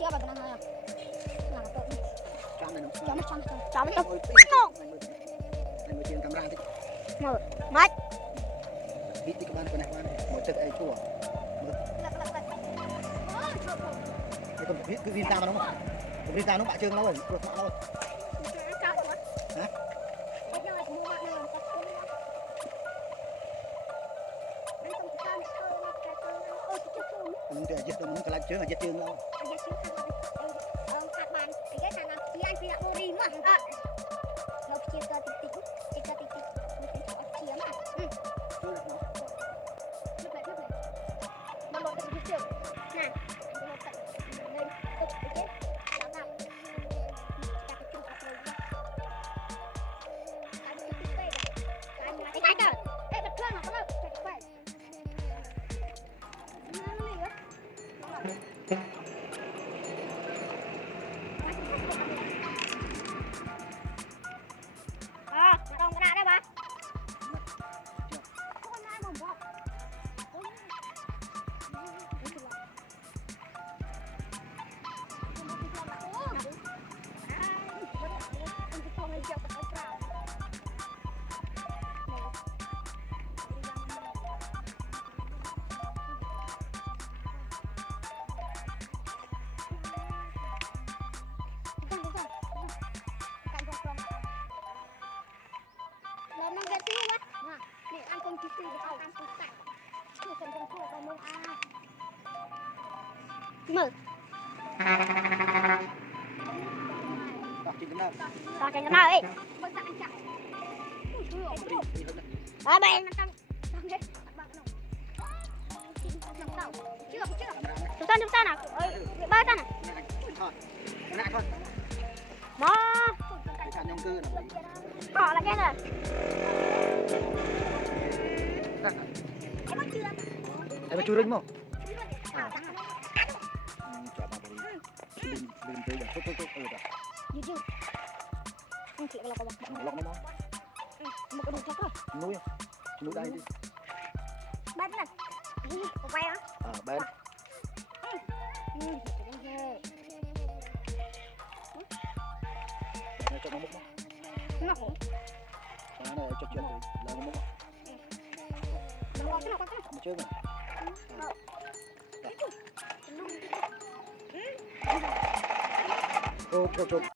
Chưa bao giờ nào là tôi chó mất người tiền camera thích mở mất biết cái ban này một trận ấy chua cái con biết cái visa mà đúng không cái visa nó bạ trương lâu rồi được mạ lâu rồi hả mình tự giết mình cái lái trương là giết trương lâu mở còn cái nào ấy à bạn chúng ta nào ba ta nào mò họ là cái này em mà chui rinh không không chỉ là lọc nó một cái đồ chắc thôi núi đây đi bên này một vai hả bên cho nó múc nó khổ cái này cho chuyện là nó múc một chương này ô